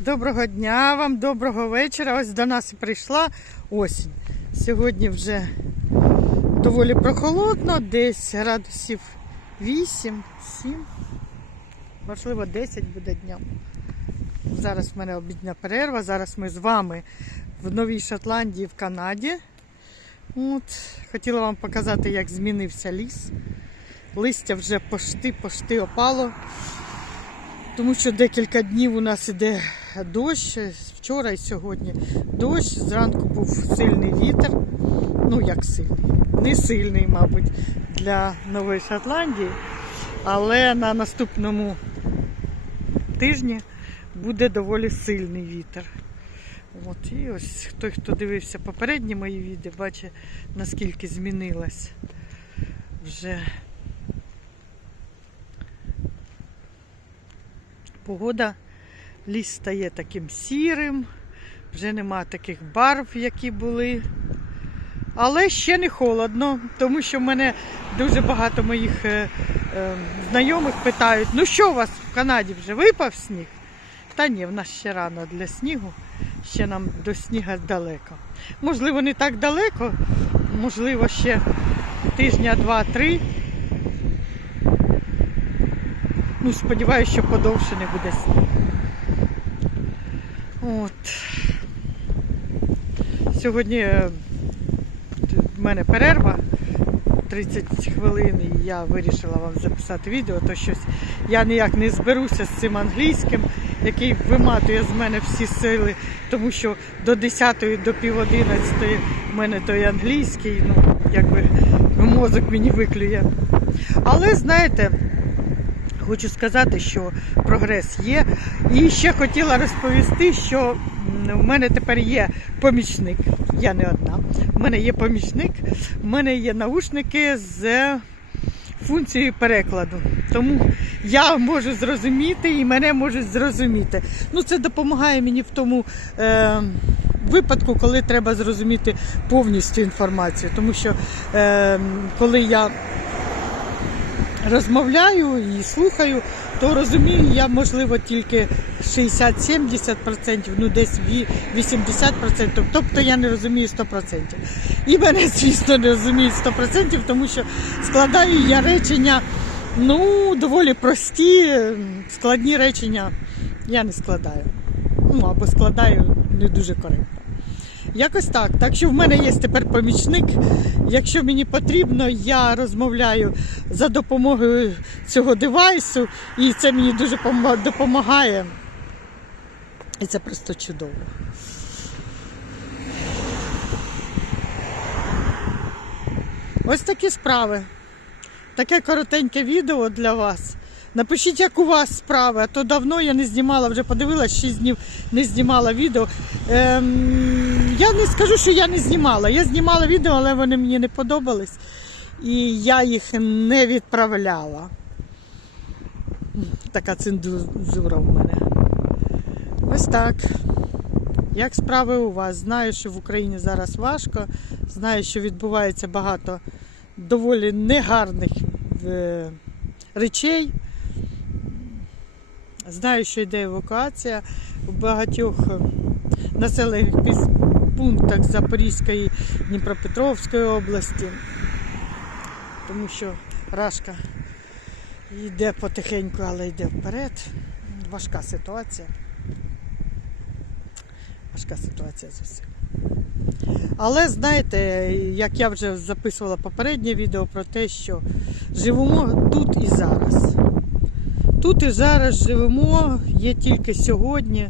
Доброго дня вам, доброго вечора. Ось до нас і прийшла осінь. Сьогодні вже доволі прохолодно, десь градусів 8, 7, можливо, 10 буде днем. Зараз в мене обідня перерва. Зараз ми з вами в Новій Шотландії в Канаді. От, хотіла вам показати, як змінився ліс. Листя вже пошти-пошти опало. Тому що декілька днів у нас іде дощ, вчора і сьогодні дощ, зранку був сильний вітер. Ну, як сильний, не сильний, мабуть, для Нової Шотландії. Але на наступному тижні буде доволі сильний вітер. От, і ось той, хто дивився попередні мої відео, бачить, наскільки змінилась вже погода. Ліс стає таким сірим, вже нема таких барв, які були. Але ще не холодно, тому що в мене дуже багато моїх е, е, знайомих питають, ну що у вас в Канаді вже випав сніг? Та ні, в нас ще рано для снігу, ще нам до сніга далеко. Можливо, не так далеко, можливо, ще тижня два-три. Ну, сподіваюся, що подовше не буде сніг. От. Сьогодні е, в мене перерва 30 хвилин і я вирішила вам записати відео, то щось я ніяк не зберуся з цим англійським, який виматує з мене всі сили, тому що до 10 до пів 11 в мене той англійський, ну, якби мозок мені виклює. Але знаєте, хочу сказати, що прогрес є. І ще хотіла розповісти, що в мене тепер є помічник. Я не одна. У мене є помічник, в мене є наушники з функцією перекладу. Тому я можу зрозуміти і мене можуть зрозуміти. Ну, це допомагає мені в тому. Е- Випадку, коли треба зрозуміти повністю інформацію, тому що е, коли я розмовляю і слухаю, то розумію я, можливо, тільки 60-70%, ну десь 80%, тобто я не розумію 100%. І мене, звісно, не розуміють 100%, тому що складаю я речення, ну, доволі прості, складні речення я не складаю. Ну, або складаю не дуже коректно. Якось так. Так що в мене є тепер помічник. Якщо мені потрібно, я розмовляю за допомогою цього девайсу, і це мені дуже допомагає. І це просто чудово. Ось такі справи. Таке коротеньке відео для вас. Напишіть, як у вас справи, а то давно я не знімала, вже подивилась, 6 днів не знімала відео. Ем, я не скажу, що я не знімала. Я знімала відео, але вони мені не подобались. І я їх не відправляла. Така цензура в мене. Ось так. Як справи у вас? Знаю, що в Україні зараз важко. Знаю, що відбувається багато доволі негарних е, речей. Знаю, що йде евакуація у багатьох населених пунктах Запорізької, Дніпропетровської області, тому що Рашка йде потихеньку, але йде вперед. Важка ситуація. Важка ситуація з усім. Але знаєте, як я вже записувала попереднє відео про те, що живемо тут і зараз. Тут і зараз живемо, є тільки сьогодні.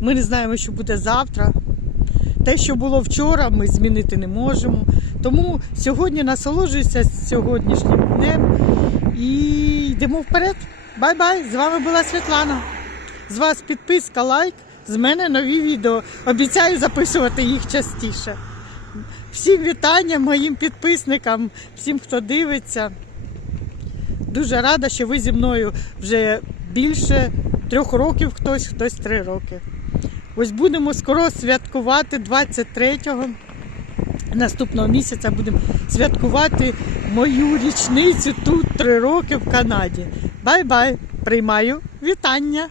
Ми не знаємо, що буде завтра. Те, що було вчора, ми змінити не можемо. Тому сьогодні насолоджуюся сьогоднішнім днем і йдемо вперед. Бай-бай! З вами була Світлана. З вас підписка, лайк, з мене нові відео. Обіцяю записувати їх частіше. Всім вітання моїм підписникам, всім, хто дивиться. Дуже рада, що ви зі мною вже більше трьох років, хтось, хтось три роки. Ось будемо скоро святкувати 23-го. Наступного місяця будемо святкувати мою річницю тут три роки в Канаді. Бай-бай! Приймаю вітання!